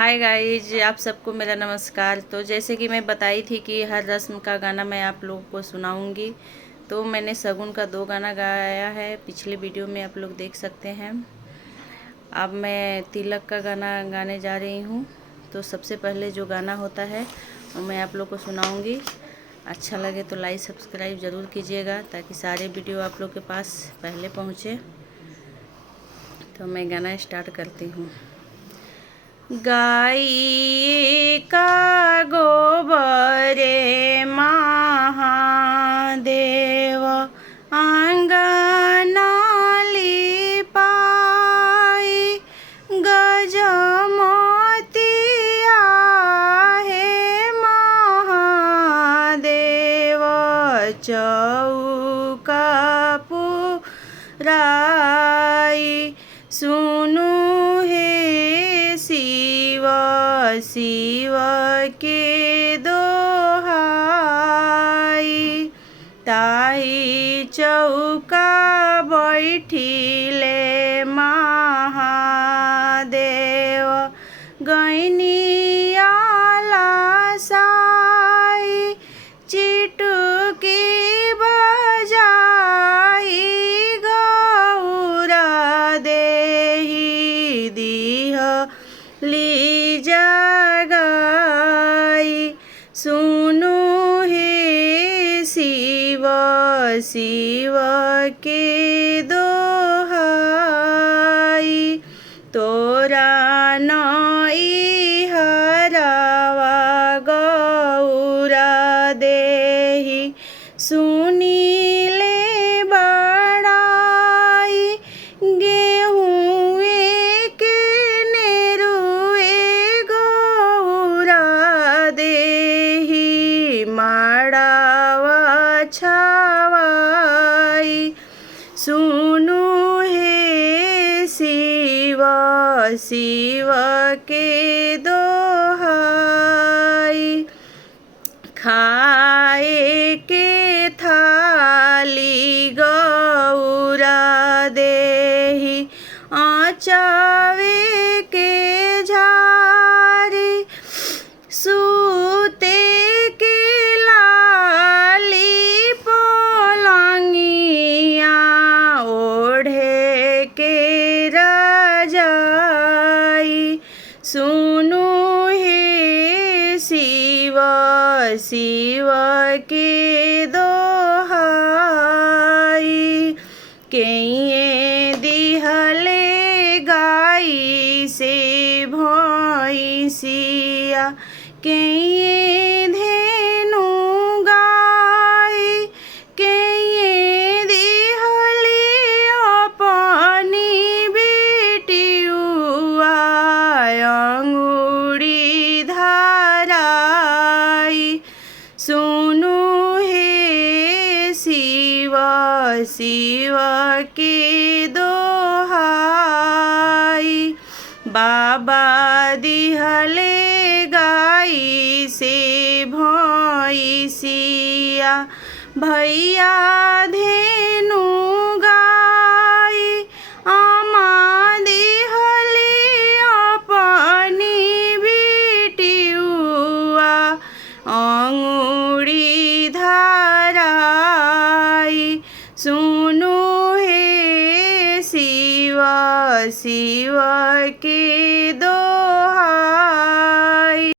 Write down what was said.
Hi guys, आप सबको मेरा नमस्कार। तो जैसे कि मैं बताई थी कि हर रस्म का गाना मैं आप लोगों को सुनाऊंगी। तो मैंने शगुन का 2 गाना गाया है, पिछले वीडियो में आप लोग देख सकते हैं। अब मैं तिलक का गाना गाने जा रही हूँ। तो सबसे पहले जो गाना होता है वो मैं आप लोग को सुनाऊंगी। अच्छा लगे तो लाइक सब्सक्राइब ज़रूर कीजिएगा ताकि सारे वीडियो आप लोग के पास पहले पहुँचे। तो मैं गाना स्टार्ट करती हूँ। गाई का गोबरे महादेव आंगना लिपाई, गजमोतिया हे महादेव चौका पुराई। सुनु शिव के दोहाई, ताई चौका बैठिले महादेव गैनियाला साई, चिटुकी बजाई गौरा देहि दीह ली जगाई। सुनु हे शिव के दोहाई, तोरा नई हरवा गौरा देहि सुनीले बड़ाई। गेहूँ के नेरुए गौरा देहि माड़ावा छावाई। सुनु हे शिव के दोहाई, खाए के थाली गौरा देहि आँचवे के झारी, सूते के लाली पलंगिया ओढ़े के रजाई। सुनु हे शिव के दोहाई, केये दिहले गाई से भैंसिया, केये धेनु गाई, केये दिहले अपनी बेटियुआ अंगुरी धाराई। सुनु हे शिव के दोहाई, बाबा दिहले गाई से भैंसिया, भैया धेनु